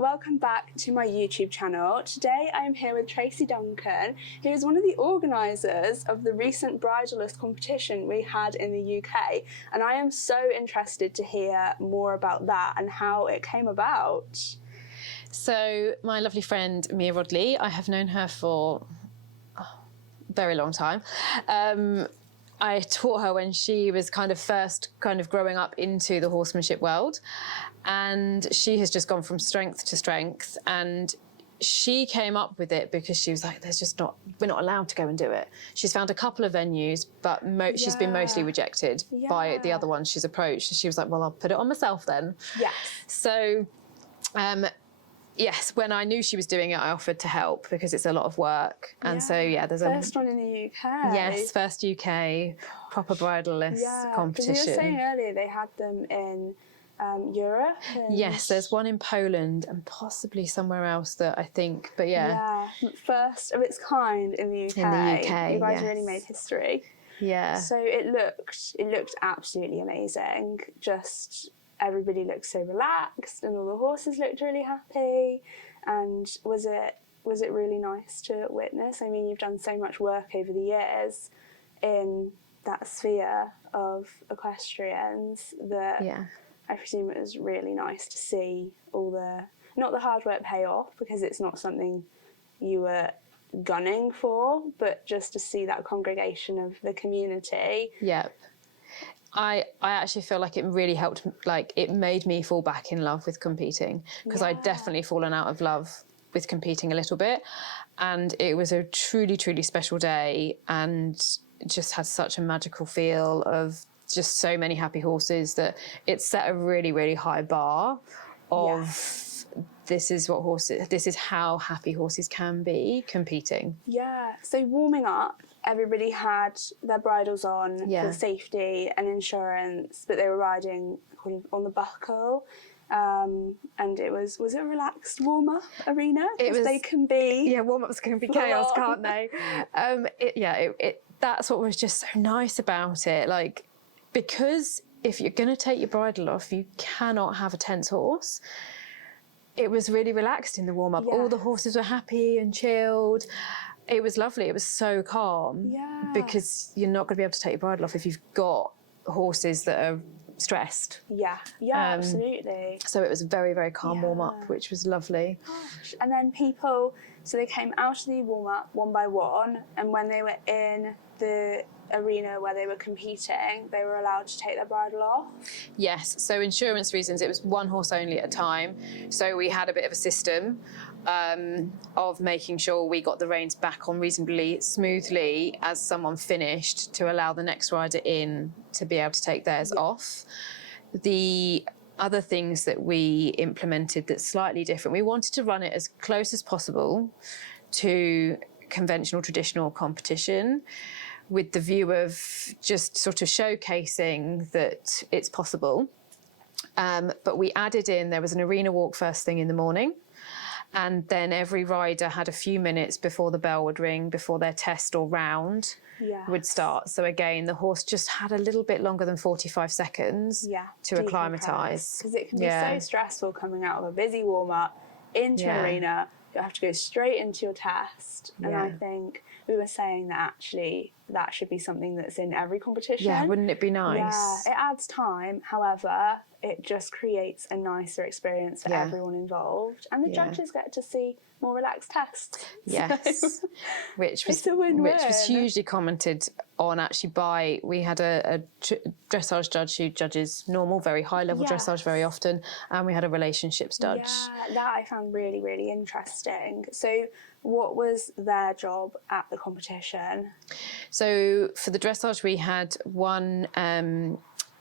welcome back to my YouTube channel. Today I am here with Tracy Duncan, who is one of the organisers of the recent bridleless competition we had in the UK, and I am so interested to hear more about that and how it came about. So my lovely friend Mia Rodley, I have known her for a very long time. I taught her when she was first growing up into the horsemanship world, and she has just gone from strength to strength. And she came up with it because she was like, we're not allowed to go and do it. She's found a couple of venues, but she's been mostly rejected by the other ones she's approached. She was like, well, I'll put it on myself then. Yes. So, yes, when I knew she was doing it, I offered to help because it's a lot of work. And so, there's first one in the UK. Yes, first UK proper bridleless competition. Because you were saying earlier they had them in Europe. Yes, there's one in Poland and possibly somewhere else that I think, but first of its kind in the UK. In the UK, you guys really made history. Yeah. So it looked absolutely amazing. Just everybody looked so relaxed, and all the horses looked really happy. And was it really nice to witness? I mean, you've done so much work over the years in that sphere of equestrians that I presume it was really nice to see all not the hard work pay off, because it's not something you were gunning for, but just to see that congregation of the community. Yep. I actually feel like it really helped, it made me fall back in love with competing, because I'd definitely fallen out of love with competing a little bit. And it was a truly, truly special day, and just had such a magical feel of just so many happy horses that it set a really, really high bar of this is how happy horses can be competing. Yeah. So warming up, everybody had their bridles on for safety and insurance, but they were riding on the buckle. And it was it a relaxed warm-up arena? They can be. Yeah, warm-ups can be chaos, can't they? That's what was just so nice about it. Because if you're going to take your bridle off, you cannot have a tense horse. It was really relaxed in the warm-up. All the horses were happy and chilled. It was lovely. It was so calm. Yeah. Because you're not going to be able to take your bridle off if you've got horses that are stressed. Yeah, absolutely. So it was a very, very calm warm-up, which was lovely. Gosh. And then people, so they came out of the warm-up one by one, and when they were in the arena where they were competing, they were allowed to take their bridle off? Yes, so insurance reasons, it was one horse only at a time. So we had a bit of a system of making sure we got the reins back on reasonably smoothly as someone finished, to allow the next rider in to be able to take theirs off. The other things that we implemented that's slightly different, we wanted to run it as close as possible to conventional, traditional competition, with the view of just sort of showcasing that it's possible. But we added in, there was an arena walk first thing in the morning, and then every rider had a few minutes before the bell would ring, before their test or round would start. So again, the horse just had a little bit longer than 45 seconds to acclimatise. Because it can be so stressful coming out of a busy warm-up into an arena. You have to go straight into your test. And I think we were saying that actually that should be something that's in every competition. Yeah, wouldn't it be nice? Yeah, it adds time. However, it just creates a nicer experience for everyone involved. And the judges get to see more relaxed tests. Yes, So which was it's a win-win. Which was hugely commented on actually we had a dressage judge who judges normal, very high level dressage very often, and we had a relationships judge. Yeah, that I found really, really interesting. So what was their job at the competition? So for the dressage, we had one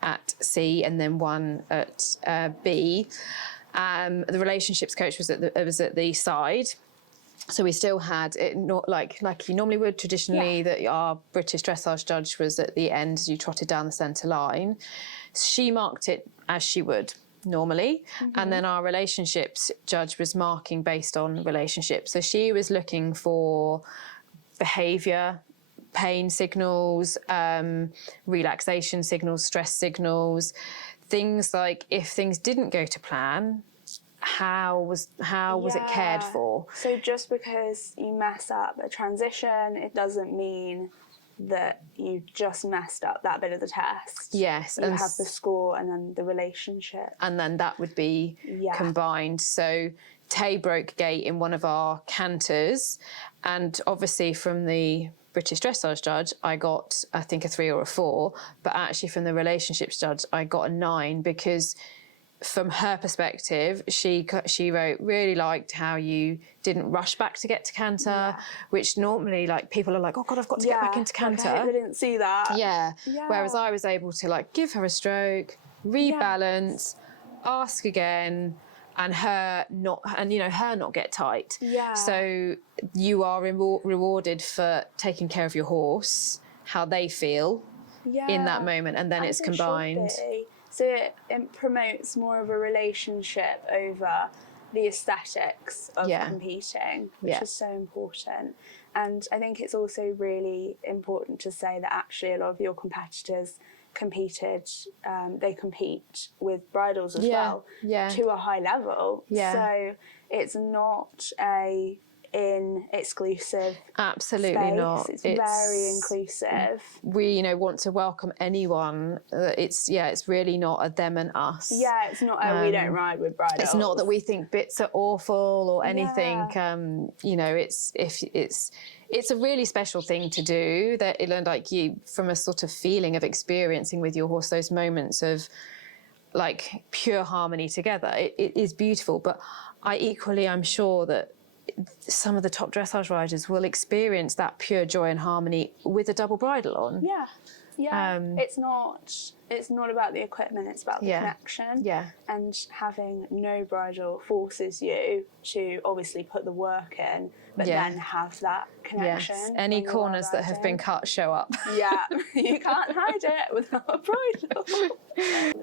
at C and then one at B. The relationships coach was at the side. So we still had it, not like you normally would traditionally, that our British dressage judge was at the end as you trotted down the centre line. She marked it as she would normally, and then our relationships judge was marking based on relationships. So she was looking for behaviour, pain signals, relaxation signals, stress signals, things like if things didn't go to plan, how was it cared for? So just because you mess up a transition, it doesn't mean that you just messed up that bit of the test. Yes. You have the score and then the relationship. And then that would be combined. So Tay broke gait in one of our canters, and obviously from the British dressage judge, I got, I think, a 3 or a 4, but actually from the relationships judge, I got a 9, because from her perspective, she wrote, really liked how you didn't rush back to get to canter, which normally, like, people are like, oh God, I've got to get back into canter. I didn't see that. Yeah. Whereas I was able to, like, give her a stroke, rebalance, ask again, and her not get tight. Yeah. So you are rewarded for taking care of your horse, how they feel in that moment, and then it's combined. So it promotes more of a relationship over the aesthetics of competing, which is so important. And I think it's also really important to say that actually a lot of your competitors they compete with bridles as well to a high level. So it's not exclusive. Absolutely space. not. It's very inclusive. We, want to welcome anyone. It's really not a them and us. Yeah, it's not we don't ride with bridles. It's not that we think bits are awful or anything. It's a really special thing to do. That like you, from a sort of feeling of experiencing with your horse those moments of like pure harmony together. It is beautiful, but I'm sure that some of the top dressage riders will experience that pure joy and harmony with a double bridle on. It's not about the equipment, it's about the connection. And having no bridle forces you to obviously put the work in, but then have that connection. Any corners that have been cut show up. You can't hide it without a bridle.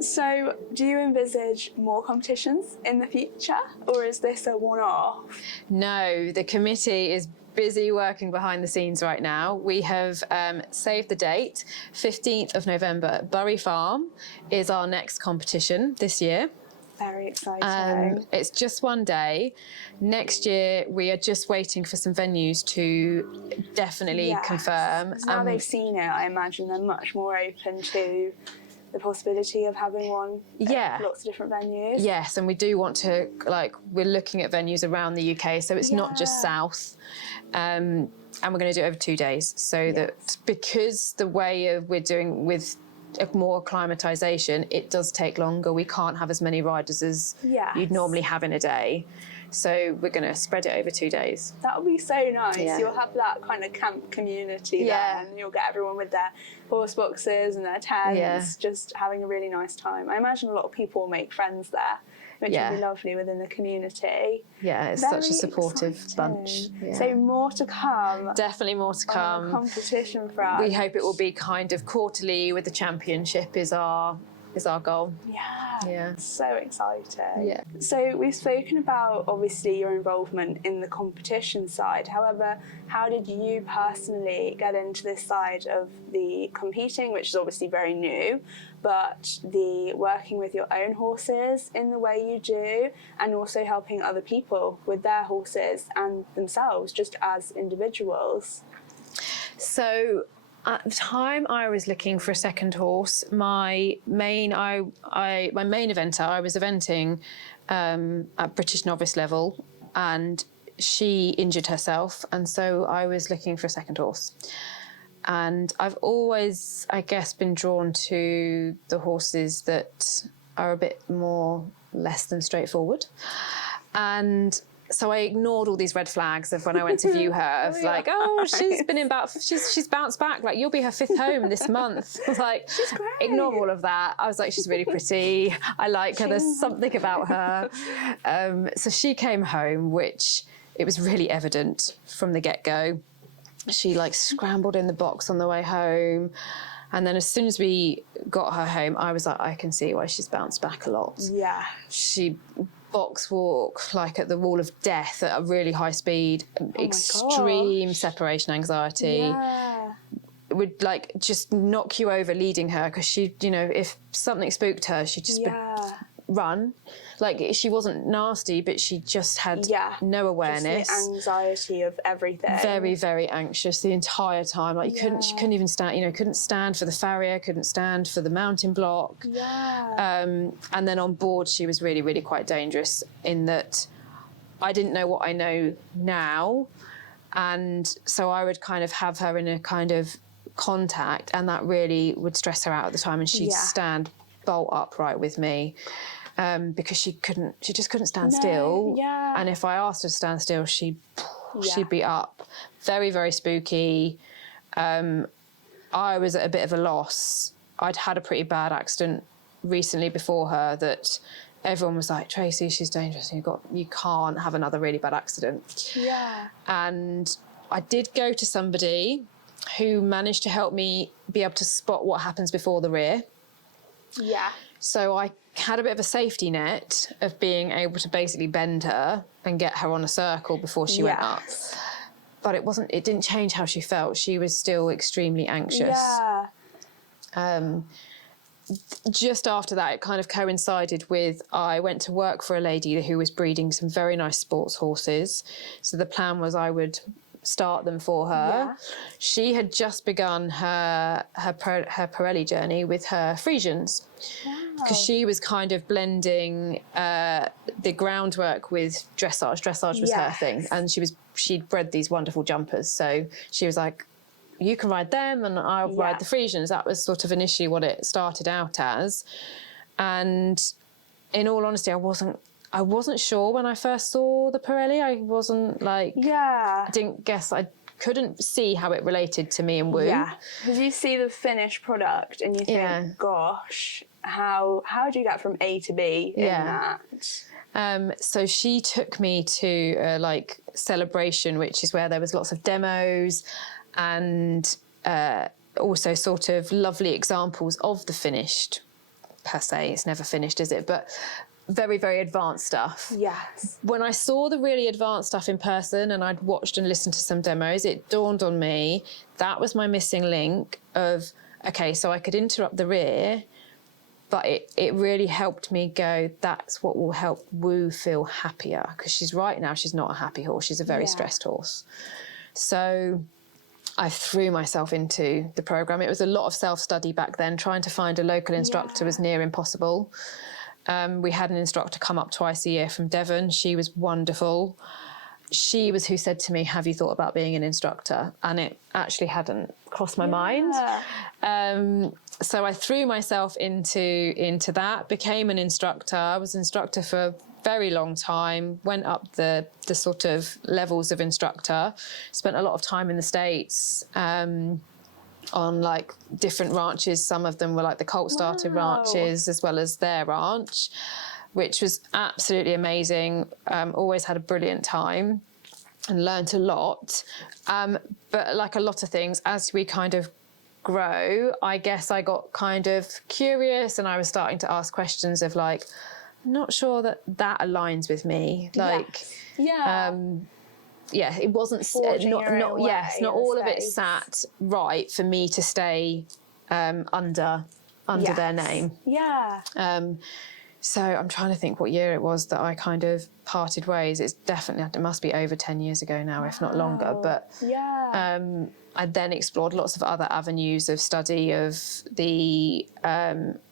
So do you envisage more competitions in the future, or is this a one-off? No, the committee is busy working behind the scenes right now. We have saved the date. 15th of November at Bury Farm is our next competition this year. Very exciting. It's just one day. Next year, we are just waiting for some venues to definitely confirm. Now they've seen it, I imagine they're much more open to the possibility of having one at lots of different venues. Yes, and we do want to, we're looking at venues around the UK, so it's not just south. And we're going to do it over 2 days, so that because the way we're doing with more acclimatisation, it does take longer. We can't have as many riders as you'd normally have in a day. So we're going to spread it over 2 days. That would be so nice. You'll have that kind of camp community there, and you'll get everyone with their horse boxes and their tents, just having a really nice time. I imagine a lot of people will make friends there, which would be lovely within the community. Yeah, it's such a supportive bunch. So more to come. Definitely more to come. On the competition front. We hope it will be kind of quarterly with the championship is our goal. So exciting. Yeah. So we've spoken about obviously your involvement in the competition side. However, how did you personally get into this side of the competing, which is obviously very new, but the working with your own horses in the way you do, and also helping other people with their horses and themselves just as individuals? So at the time I was looking for a second horse, my main eventer, I was eventing at British novice level, and she injured herself, and so I was looking for a second horse. And I've always, I guess, been drawn to the horses that are a bit less than straightforward. And so I ignored all these red flags of when I went to view her, she's bounced back, like, you'll be her 5th home this month. I was like, she's great. Ignore all of that. I was like, she's really pretty. I like her. There's something about her. So she came home, which it was really evident from the get-go. She scrambled in the box on the way home. And then as soon as we got her home, I was like, I can see why she's bounced back a lot. Yeah. She box walk at the wall of death at a really high speed, extreme separation anxiety. Would just knock you over leading her, because she, if something spooked her, she'd just run. Like, she wasn't nasty, but she just had no awareness. Just the anxiety of everything. Very, very anxious the entire time. Like, she couldn't even stand, couldn't stand for the farrier, couldn't stand for the mounting block. And then on board, she was really, really quite dangerous in that I didn't know what I know now. And so I would kind of have her in a kind of contact, and that really would stress her out at the time, and she'd stand bolt upright with me. Because she just couldn't stand still. And if I asked her to stand still, she'd be up. Very, very spooky. I was at a bit of a loss. I'd had a pretty bad accident recently before her that everyone was like, Tracy, she's dangerous. You can't have another really bad accident. And I did go to somebody who managed to help me be able to spot what happens before the rear. So I had a bit of a safety net of being able to basically bend her and get her on a circle before she went up. But it didn't change how she felt. She was still extremely anxious. Just after that, it kind of coincided with, I went to work for a lady who was breeding some very nice sports horses. So the plan was I would start them for her. She had just begun her Pirelli journey with her Friesians, because she was kind of blending the groundwork with dressage. Dressage was her thing, and she'd bred these wonderful jumpers. So she was like, you can ride them and I'll ride the Friesians. That was sort of initially what it started out as. And in all honesty, I wasn't sure when I first saw the Pirelli. I wasn't like... I couldn't see how it related to me and Woo. Because you see the finished product and you think, gosh, how do you get from A to B in that? So she took me to a celebration, which is where there was lots of demos and also sort of lovely examples of the finished, per se. It's never finished, is it? But very, very advanced stuff. When I saw the really advanced stuff in person and I'd watched and listened to some demos, it dawned on me that was my missing link of, okay, so I could interrupt the rear, but it really helped me go, that's what will help Woo feel happier, because she's not a happy horse. She's a very stressed horse. So I threw myself into the programme. It was a lot of self-study back then. Trying to find a local instructor was near impossible. We had an instructor come up twice a year from Devon. She was wonderful. She was who said to me, have you thought about being an instructor? And it actually hadn't crossed my mind. So I threw myself into that, became an instructor. I was an instructor for a very long time, went up the sort of levels of instructor, spent a lot of time in the States, on different ranches. Some of them were the colt started ranches as well as their ranch, which was absolutely amazing. Always had a brilliant time and learnt a lot. But like a lot of things, as we kind of grow, I guess I got kind of curious and I was starting to ask questions of I'm not sure that aligns with me. It wasn't not all of it sat right for me to stay under their name. So I'm trying to think what year it was that I kind of parted ways. It must be over 10 years ago now, if not longer. But I then explored lots of other avenues of study of the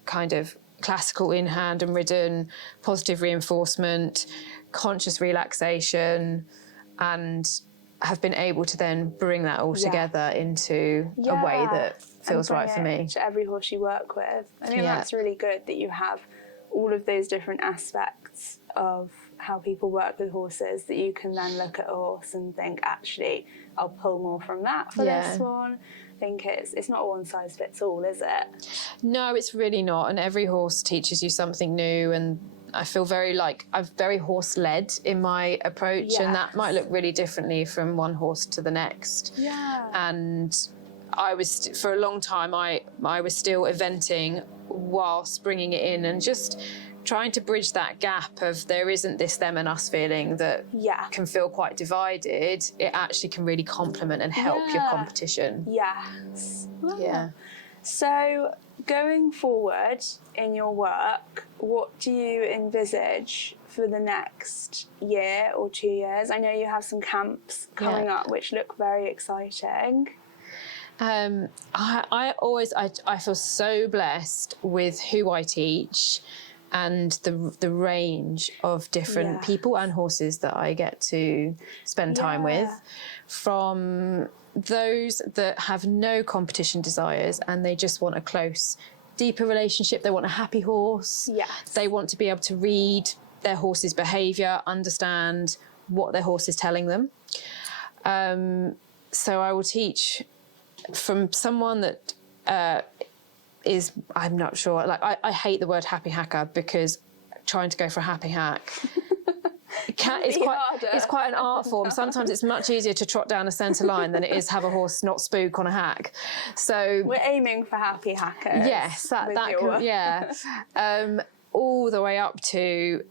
kind of classical in-hand and ridden, positive reinforcement, conscious relaxation, and have been able to then bring that all together into a way that feels right for me. To every horse you work with. I think that's really good that you have all of those different aspects of how people work with horses, that you can then look at a horse and think, actually, I'll pull more from that for this one. I think it's not a one size fits all, is it? No, it's really not. And every horse teaches you something new, and I feel I'm very horse led in my approach, and that might look really differently from one horse to the next. And I was, for a long time, I was still eventing whilst bringing it in, and just trying to bridge that gap of there isn't this them and us feeling that can feel quite divided. It actually can really complement and help your competition. So going forward in your work, what do you envisage for the next year or 2 years? I know you have some camps coming up which look very exciting. I feel so blessed with who I teach and the range of different people and horses that I get to spend time with, from those that have no competition desires and they just want a close, deeper relationship. They want a happy horse. They want to be able to read their horse's behaviour, understand what their horse is telling them. So I will teach from someone that is, I'm not sure, like I hate the word happy hacker, because trying to go for a happy hack it's quite an art form. Sometimes it's much easier to trot down a centre line than it is have a horse not spook on a hack. So we're aiming for happy hackers. Yes, all the way up to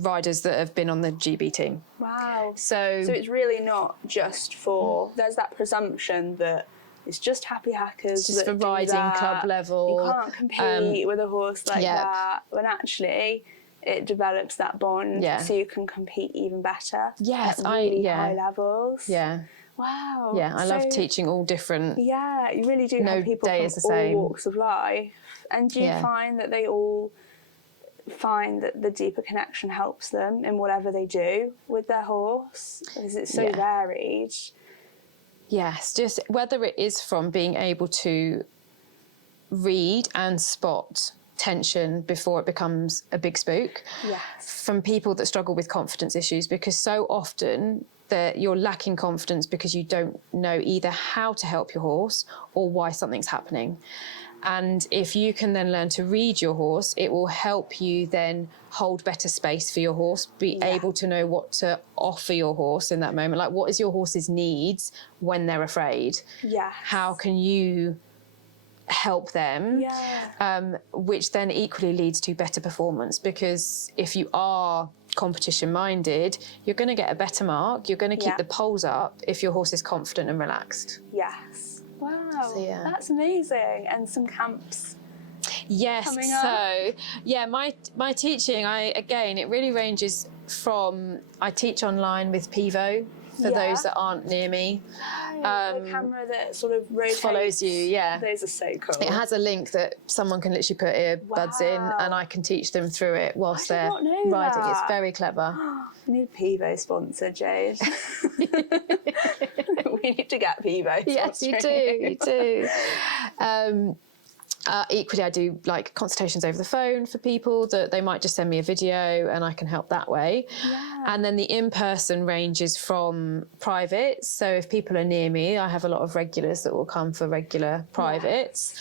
riders that have been on the GB team. Wow. So it's really not just for, there's that presumption that it's just happy hackers just that for riding club level. You can't compete with a horse like that. When actually it develops that bond, so you can compete even better. At really high levels. Wow. Yeah, I love teaching all different. Yeah, you really do have people from all walks of life. And do you find that they all find that the deeper connection helps them in whatever they do with their horse? Because it's so varied. Yes, just whether it is from being able to read and spot tension before it becomes a big spook, from people that struggle with confidence issues, because so often that you're lacking confidence because you don't know either how to help your horse or why something's happening. And if you can then learn to read your horse, it will help you then hold better space for your horse, be able to know what to offer your horse in that moment. Like, what is your horse's needs when they're afraid? How can you help them? Which then equally leads to better performance, because if you are competition minded, you're going to get a better mark. You're going to keep the poles up if your horse is confident and relaxed. Wow, So, that's amazing. And some camps coming up. So my teaching, it really ranges from, I teach online with Pivo for those that aren't near me. The camera that sort of rotates. Follows you, Those are so cool. It has a link that someone can literally put earbuds in, and I can teach them through it whilst they're riding. It's very clever. We need Pivo sponsor, Jade. We need to get Pivo. Yes, you do. Equally, I do like consultations over the phone for people that they might just send me a video and I can help that way. And then the in-person ranges from private. So if people are near me, I have a lot of regulars that will come for regular privates.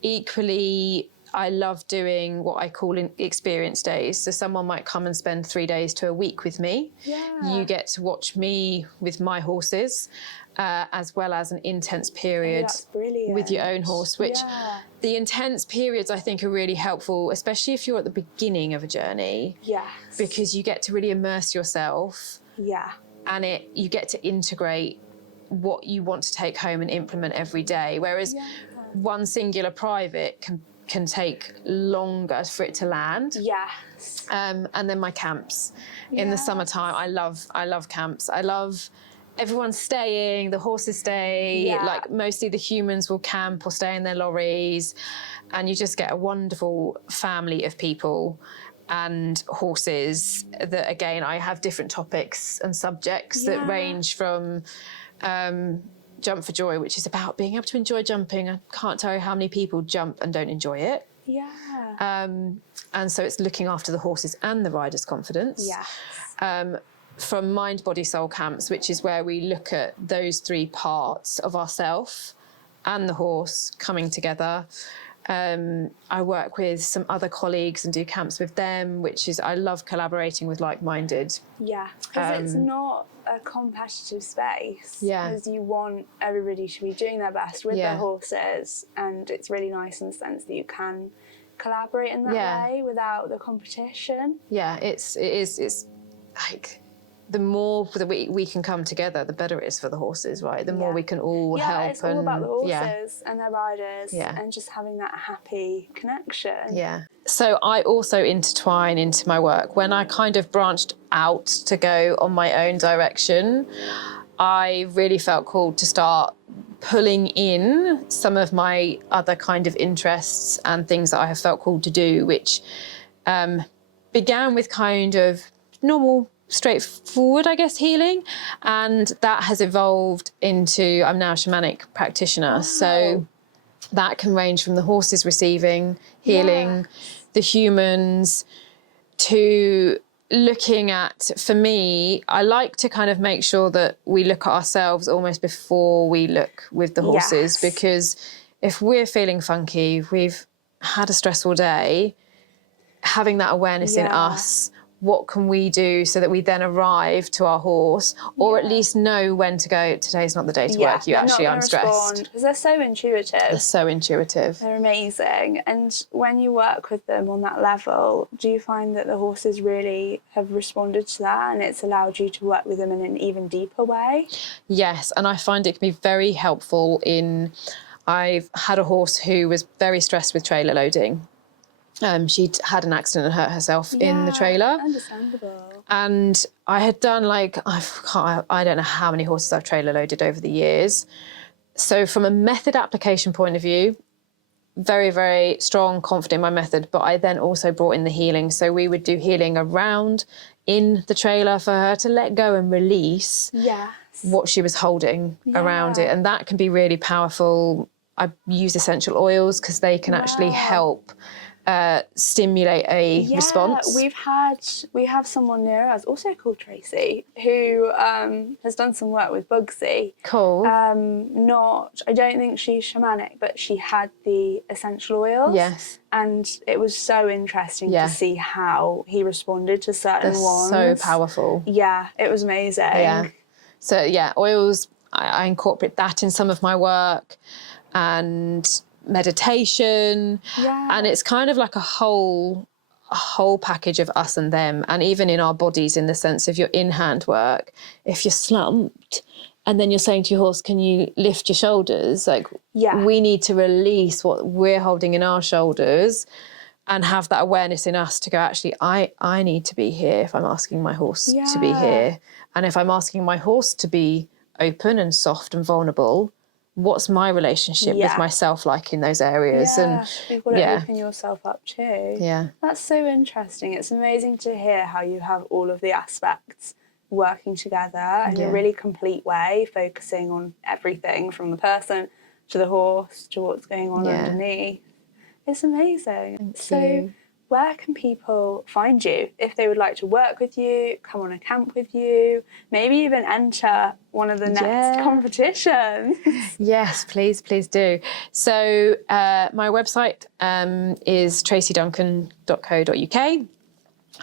Equally, I love doing what I call experience days. So someone might come and spend 3 days to a week with me. You get to watch me with my horses, as well as an intense period with your own horse, which the intense periods I think are really helpful, especially if you're at the beginning of a journey. Because you get to really immerse yourself. And you get to integrate what you want to take home and implement every day. Whereas one singular private can take longer for it to land. And then my camps in the summertime. I love camps. I love everyone staying, the horses stay, like mostly the humans will camp or stay in their lorries, and you just get a wonderful family of people and horses that, again, I have different topics and subjects that range from Jump for Joy, which is about being able to enjoy jumping. I can't tell you how many people jump and don't enjoy it. And so it's looking after the horses and the rider's confidence. From Mind, Body, Soul camps, which is where we look at those three parts of ourself and the horse coming together. I work with some other colleagues and do camps with them, which is, I love collaborating with like-minded. Because it's not a competitive space. Because you want everybody to be doing their best with their horses, and it's really nice in the sense that you can collaborate in that way without the competition. It's like the more that we can come together, the better it is for the horses, right? The more we can all help. It's all about the horses yeah. and their riders Yeah. and just having that happy connection. Yeah. So I also intertwine into my work. When I kind of branched out to go on my own direction, I really felt called to start pulling in some of my other kind of interests and things that I have felt called to do, which began with kind of normal, straightforward, I guess, healing. And that has evolved into, I'm now a shamanic practitioner. Wow. So that can range from the horses receiving healing, the humans, to looking at, for me, I like to kind of make sure that we look at ourselves almost before we look with the horses, because if we're feeling funky, if we've had a stressful day, having that awareness in us, what can we do so that we then arrive to our horse, or at least know when to go, today's not the day to work, I'm stressed. Because they're so intuitive. They're so intuitive. They're amazing. And when you work with them on that level, do you find that the horses really have responded to that and it's allowed you to work with them in an even deeper way? Yes, and I find it can be very helpful I've had a horse who was very stressed with trailer loading. She'd had an accident and hurt herself in the trailer. Understandable. And I had done I don't know how many horses I've trailer loaded over the years. So from a method application point of view, very, very strong, confident in my method, but I then also brought in the healing. So we would do healing around in the trailer for her to let go and release what she was holding around it. And that can be really powerful. I use essential oils because they can actually help stimulate a response. We have someone near us, also called Tracy, who has done some work with Bugsy. Cool. I don't think she's shamanic, but she had the essential oils. Yes. And it was so interesting to see how he responded to certain ones. So powerful. Yeah, it was amazing. Yeah. So oils, I incorporate that in some of my work, and meditation, and it's kind of like a whole package of us and them, and even in our bodies, in the sense of your in-hand work. If you're slumped and then you're saying to your horse, can you lift your shoulders, we need to release what we're holding in our shoulders and have that awareness in us to go, actually, I need to be here if I'm asking my horse to be here, and if I'm asking my horse to be open and soft and vulnerable, what's my relationship with myself like in those areas? And you've got to open yourself up too. Yeah. That's so interesting. It's amazing to hear how you have all of the aspects working together in a really complete way, focusing on everything from the person to the horse to what's going on underneath. It's amazing. Thank you. Where can people find you if they would like to work with you, come on a camp with you, maybe even enter one of the next competitions? Yes, please do. So my website is tracyduncan.co.uk.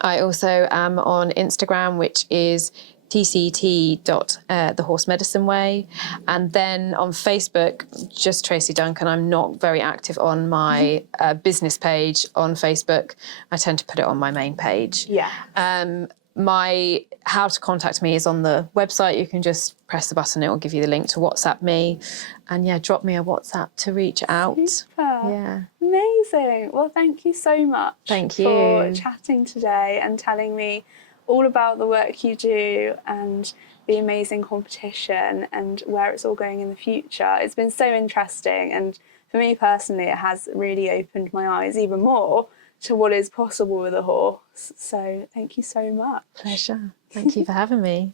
I also am on Instagram, which is tct.the horse medicine way, and then on Facebook, just Tracy Duncan. I'm not very active on my business page on Facebook. I tend to put it on my main page. My how to contact me is on the website. You can just press the button, it will give you the link to WhatsApp me, and drop me a WhatsApp to reach out. Super. Amazing. Well, thank you so much for chatting today and telling me all about the work you do and the amazing competition and where it's all going in the future. It's been so interesting, and for me personally, it has really opened my eyes even more to what is possible with a horse. So thank you so much. Pleasure. Thank you for having me.